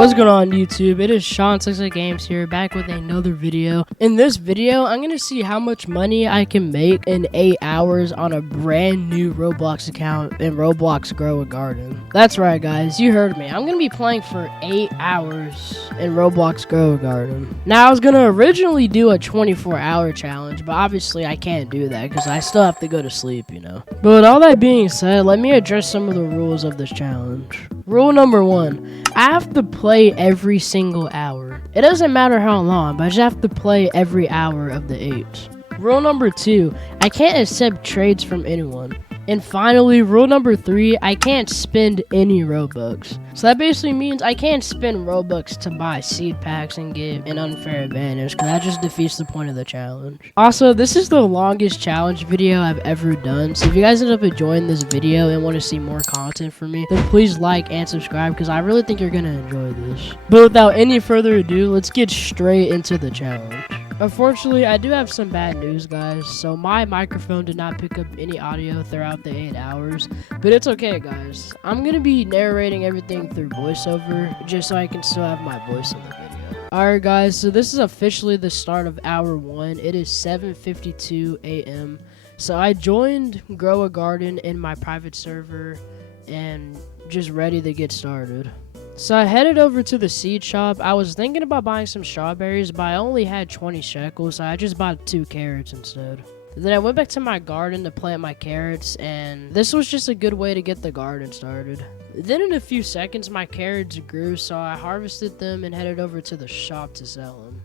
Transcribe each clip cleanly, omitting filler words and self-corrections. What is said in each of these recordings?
What's going on YouTube? It is Sean68 Games here, back with another video. In this video, I'm going to see how much money I can make in 8 hours on a brand new Roblox account in Roblox GROW A GARDEN. That's right guys, you heard me. I'm going to be playing for 8 hours in Roblox GROW A GARDEN. Now I was going to originally do a 24-hour challenge, but obviously I can't do that because I still have to go to sleep, you know. But with all that being said, let me address some of the rules of this challenge. Rule number 1, I have to play every single hour. It doesn't matter how long, but I just have to play every hour of the 8. Rule number 2, I can't accept trades from anyone. And finally, rule number 3, I can't spend any Robux. So that basically means I can't spend Robux to buy seed packs and get an unfair advantage, because that just defeats the point of the challenge. Also, this is the longest challenge video I've ever done, so if you guys end up enjoying this video and want to see more content from me, then please like and subscribe, because I really think you're going to enjoy this. But without any further ado, let's get straight into the challenge. Unfortunately, I do have some bad news, guys. So my microphone did not pick up any audio throughout the 8 hours, but it's okay, guys. I'm gonna be narrating everything through voiceover, just so I can still have my voice in the video. Alright guys, so this is officially the start of hour 1. It is 7:52 a.m. So I joined Grow a Garden in my private server and just ready to get started. So I headed over to the seed shop. I was thinking about buying some strawberries, but I only had 20 shekels, so I just bought 2 carrots instead. Then I went back to my garden to plant my carrots, and this was just a good way to get the garden started. Then in a few seconds, my carrots grew, so I harvested them and headed over to the shop to sell them.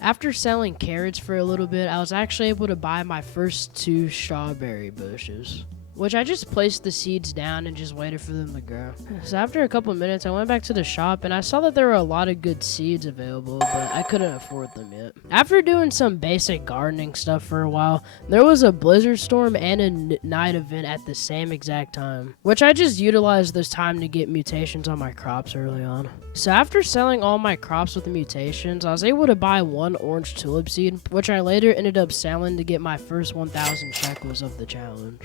After selling carrots for a little bit, I was actually able to buy my first 2 strawberry bushes, which I just placed the seeds down and just waited for them to grow. So after a couple minutes, I went back to the shop and I saw that there were a lot of good seeds available, but I couldn't afford them yet. After doing some basic gardening stuff for a while, there was a blizzard storm and a night event at the same exact time, which I just utilized this time to get mutations on my crops early on. So after selling all my crops with the mutations, I was able to buy 1 orange tulip seed, which I later ended up selling to get my first 1,000 shekels of the challenge.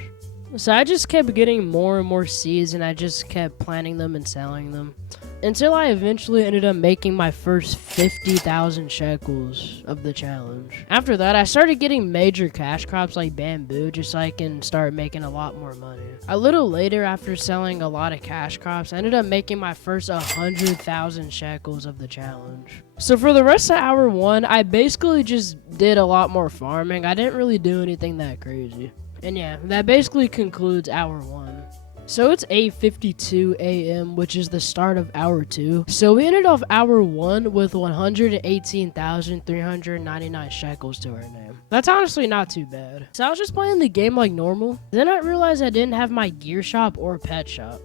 So I just kept getting more and more seeds, and I just kept planting them and selling them until I eventually ended up making my first 50,000 shekels of the challenge. After that, I started getting major cash crops like bamboo, just so I can start making a lot more money. A little later, after selling a lot of cash crops, I ended up making my first 100,000 shekels of the challenge. So for the rest of hour 1, I basically just did a lot more farming. I didn't really do anything that crazy. And yeah, that basically concludes hour 1. So it's 8:52 a.m., which is the start of hour 2. So we ended off hour 1 with 118,399 shekels to our name. That's honestly not too bad. So I was just playing the game like normal. Then I realized I didn't have my gear shop or pet shop.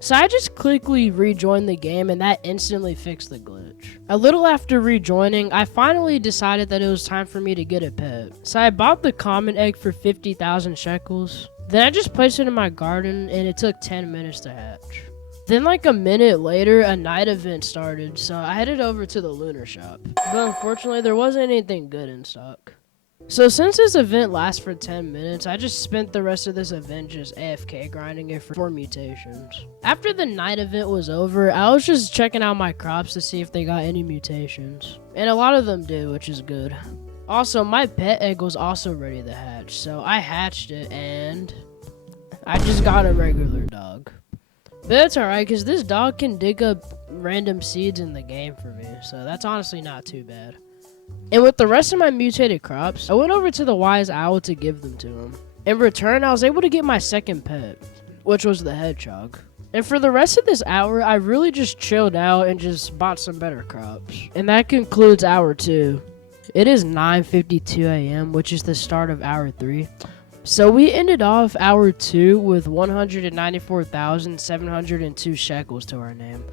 So I just quickly rejoined the game, and that instantly fixed the glitch. A little after rejoining, I finally decided that it was time for me to get a pet. So I bought the common egg for 50,000 shekels. Then I just placed it in my garden, and it took 10 minutes to hatch. Then like a minute later, a night event started, so I headed over to the lunar shop. But unfortunately, there wasn't anything good in stock. So since this event lasts for 10 minutes, I just spent the rest of this event just AFK grinding it for mutations. After the night event was over, I was just checking out my crops to see if they got any mutations. And a lot of them did, which is good. Also, my pet egg was also ready to hatch, so I hatched it and I just got a regular dog. But that's alright, because this dog can dig up random seeds in the game for me, so that's honestly not too bad. And with the rest of my mutated crops, I went over to the wise owl to give them to him. In return, I was able to get my second pet, which was the hedgehog. And for the rest of this hour, I really just chilled out and just bought some better crops. And that concludes hour 2. It is 9:52 a.m., which is the start of hour 3. So we ended off hour 2 with 194,702 shekels to our name.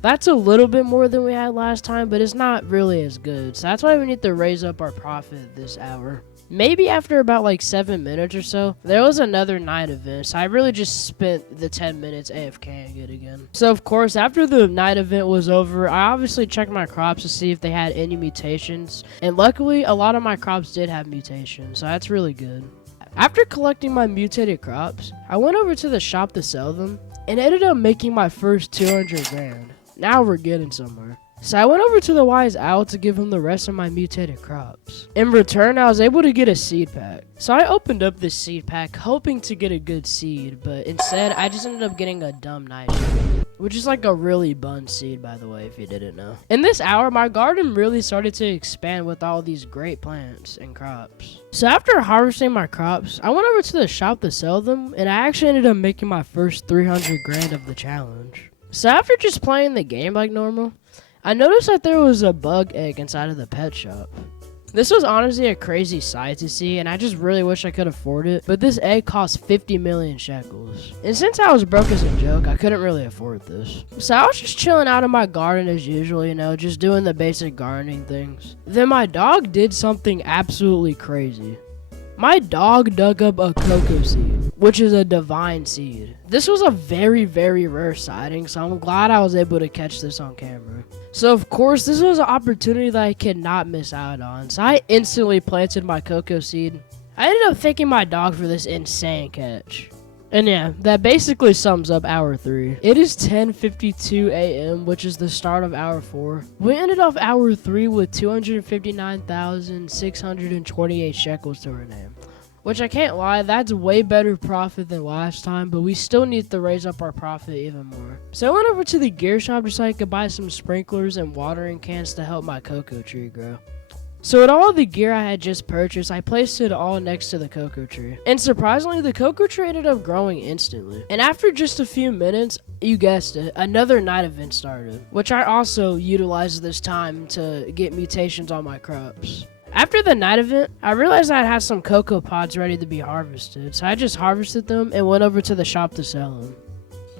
That's a little bit more than we had last time, but it's not really as good. So that's why we need to raise up our profit this hour. Maybe after about like 7 minutes or so, there was another night event. So I really just spent the 10 minutes AFKing it again. So of course, after the night event was over, I obviously checked my crops to see if they had any mutations. And luckily, a lot of my crops did have mutations. So that's really good. After collecting my mutated crops, I went over to the shop to sell them and ended up making my first 200 grand. Now we're getting somewhere. So I went over to the wise owl to give him the rest of my mutated crops. In return, I was able to get a seed pack. So I opened up this seed pack hoping to get a good seed, but instead I just ended up getting a dumb nitrogen, which is like a really bun seed, by the way, if you didn't know. In this hour, my garden really started to expand with all these great plants and crops. So after harvesting my crops, I went over to the shop to sell them, and I actually ended up making my first 300 grand of the challenge. So after just playing the game like normal, I noticed that there was a bug egg inside of the pet shop. This was honestly a crazy sight to see, and I just really wish I could afford it, but this egg cost 50 million shekels. And since I was broke as a joke, I couldn't really afford this. So I was just chilling out in my garden as usual, you know, just doing the basic gardening things. Then my dog did something absolutely crazy. My dog dug up a cocoa seed, which is a divine seed. This was a very, very rare sighting, so I'm glad I was able to catch this on camera. So of course, this was an opportunity that I could not miss out on, so I instantly planted my cocoa seed. I ended up thanking my dog for this insane catch. And yeah, that basically sums up hour 3. It is 10:52 a.m., which is the start of hour 4. We ended off hour 3 with 259,628 shekels to our name. Which I can't lie, that's way better profit than last time, but we still need to raise up our profit even more. So I went over to the gear shop just so I could buy some sprinklers and watering cans to help my cocoa tree grow. So with all the gear I had just purchased, I placed it all next to the cocoa tree. And surprisingly, the cocoa tree ended up growing instantly. And after just a few minutes, you guessed it, another night event started, which I also utilized this time to get mutations on my crops. After the night event, I realized I had some cocoa pods ready to be harvested, so I just harvested them and went over to the shop to sell them.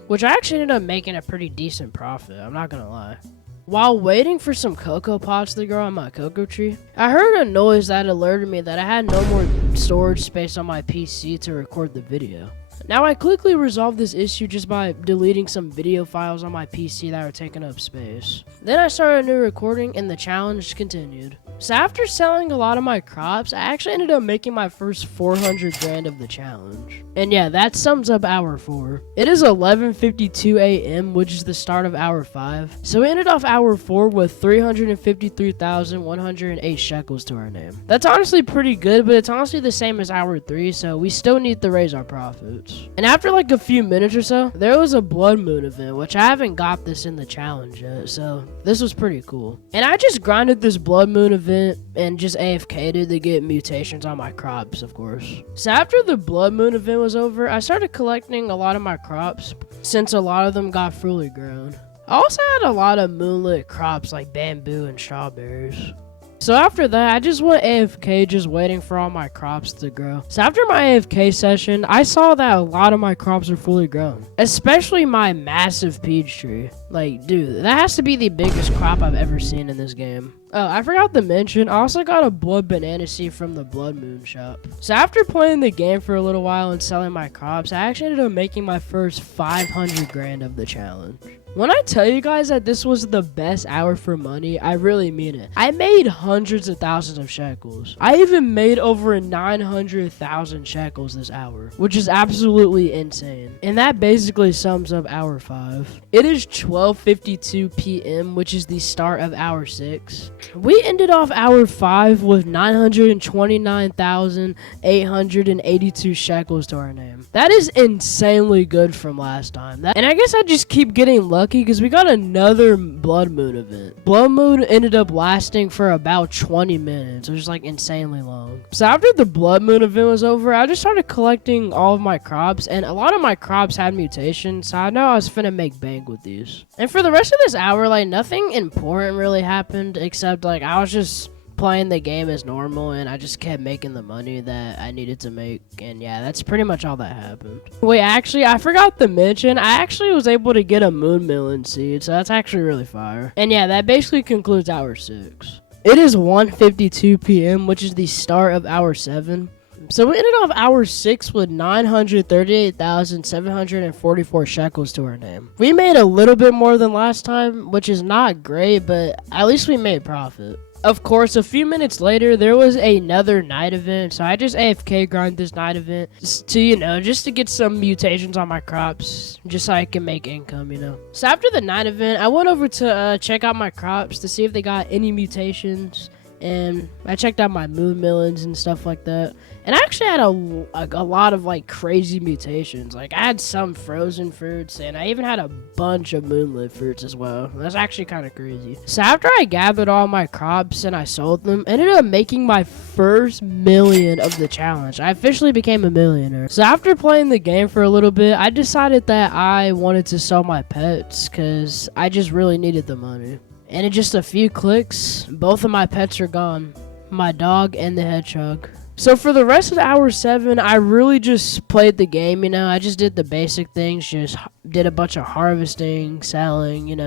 Which I actually ended up making a pretty decent profit, I'm not gonna lie. While waiting for some cocoa pods to grow on my cocoa tree, I heard a noise that alerted me that I had no more storage space on my PC to record the video. Now I quickly resolved this issue just by deleting some video files on my PC that were taking up space. Then I started a new recording and the challenge continued. So after selling a lot of my crops, I actually ended up making my first 400 grand of the challenge. And yeah, that sums up hour 4. It is 11:52 a.m., which is the start of hour 5. So we ended off hour 4 with 353,108 shekels to our name. That's honestly pretty good, but it's honestly the same as hour 3, so we still need to raise our profits. And after like a few minutes or so, there was a blood moon event, which I haven't got this in the challenge yet, so this was pretty cool. And I just grinded this blood moon event and just AFK'd to get mutations on my crops, of course. So after the blood moon event was over, I started collecting a lot of my crops since a lot of them got fully grown. I also had a lot of moonlit crops like bamboo and strawberries. So after that, I just went AFK just waiting for all my crops to grow. So after my AFK session, I saw that a lot of my crops are fully grown. Especially my massive peach tree. Like, dude, that has to be the biggest crop I've ever seen in this game. Oh, I forgot to mention, I also got a blood banana seed from the Blood Moon shop. So after playing the game for a little while and selling my crops, I actually ended up making my first 500 grand of the challenge. When I tell you guys that this was the best hour for money, I really mean it. I made hundreds of thousands of shekels. I even made over 900,000 shekels this hour, which is absolutely insane. And that basically sums up hour 5. It is 12:52 p.m., which is the start of hour 6. We ended off hour 5 with 929,882 shekels to our name. That is insanely good from last time. And I guess I just keep getting lucky because we got another blood moon event. Blood moon ended up lasting for about 20 minutes, which is like insanely long. So after the blood moon event was over, I just started collecting all of my crops, and a lot of my crops had mutations, so I know I was finna make bank with these. And for the rest of this hour, like nothing important really happened except like I was just playing the game as normal, and I just kept making the money that I needed to make. And yeah, that's pretty much all that happened. Wait, actually, I forgot to mention, I actually was able to get a moon melon seed, so that's actually really fire. And yeah, that basically concludes hour 6. It is 1:52 p.m., which is the start of hour 7. So we ended off hour 6 with 938,744 shekels to our name. We made a little bit more than last time, which is not great, but at least we made profit. Of course, a few minutes later, there was another night event, so I just AFK grind this night event just to, just to get some mutations on my crops, just so I can make income. So after the night event, I went over to check out my crops to see if they got any mutations, and I checked out my moon melons and stuff like that. And I actually had a lot of like crazy mutations. Like I had some frozen fruits, and I even had a bunch of moonlit fruits as well. That's actually kind of crazy. So after I gathered all my crops and I sold them, I ended up making my first million of the challenge. I officially became a millionaire. So after playing the game for a little bit, I decided that I wanted to sell my pets because I just really needed the money. And in just a few clicks, both of my pets are gone. My dog and the hedgehog. So for the rest of hour 7, I really just played the game, I just did the basic things, just did a bunch of harvesting, selling,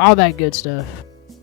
all that good stuff.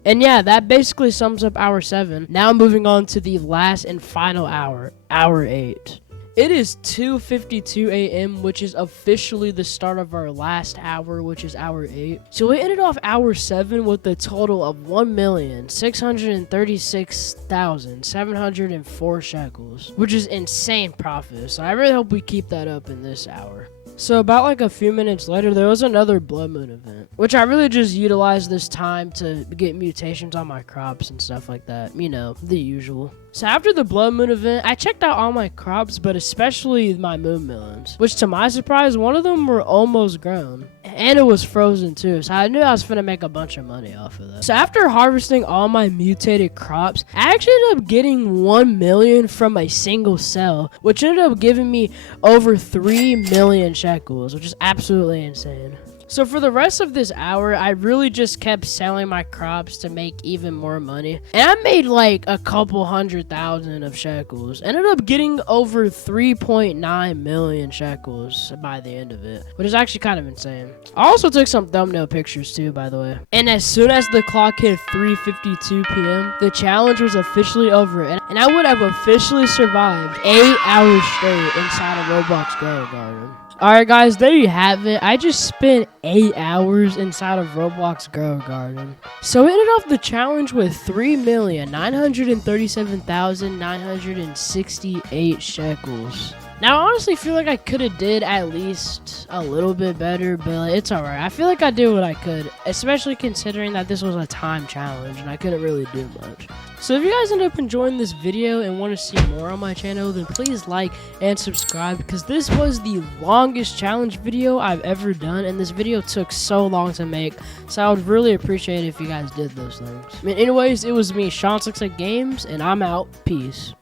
And yeah, that basically sums up hour 7. Now moving on to the last and final hour, hour 8. It is 2:52 a.m., which is officially the start of our last hour, which is hour 8. So we ended off hour 7 with a total of 1,636,704 shekels, which is insane profit. So I really hope we keep that up in this hour. So about like a few minutes later, there was another blood moon event, which I really just utilized this time to get mutations on my crops and stuff like that, the usual. So after the blood moon event, I checked out all my crops, but especially my moon melons, which to my surprise, one of them were almost grown. And it was frozen too, so I knew I was finna make a bunch of money off of that. So after harvesting all my mutated crops, I actually ended up getting 1 million from a single sell, which ended up giving me over 3 million shekels, which is absolutely insane. So for the rest of this hour, I really just kept selling my crops to make even more money. And I made like a couple 100,000 of shekels. Ended up getting over 3.9 million shekels by the end of it, which is actually kind of insane. I also took some thumbnail pictures too, by the way. And as soon as the clock hit 3:52 p.m., the challenge was officially over. And I would have officially survived 8 hours straight inside of Roblox GROW A GARDEN. Alright guys, there you have it. I just spent 8 hours inside of Roblox GROW A GARDEN. So we ended off the challenge with 3,937,968 shekels. Now, I honestly feel like I could have did at least a little bit better, but it's alright. I feel like I did what I could, especially considering that this was a time challenge and I couldn't really do much. So if you guys end up enjoying this video and want to see more on my channel, then please like and subscribe, because this was the longest challenge video I've ever done, and this video took so long to make, so I would really appreciate it if you guys did those things. Anyways, it was me, SHECKLES I Games, and I'm out. Peace.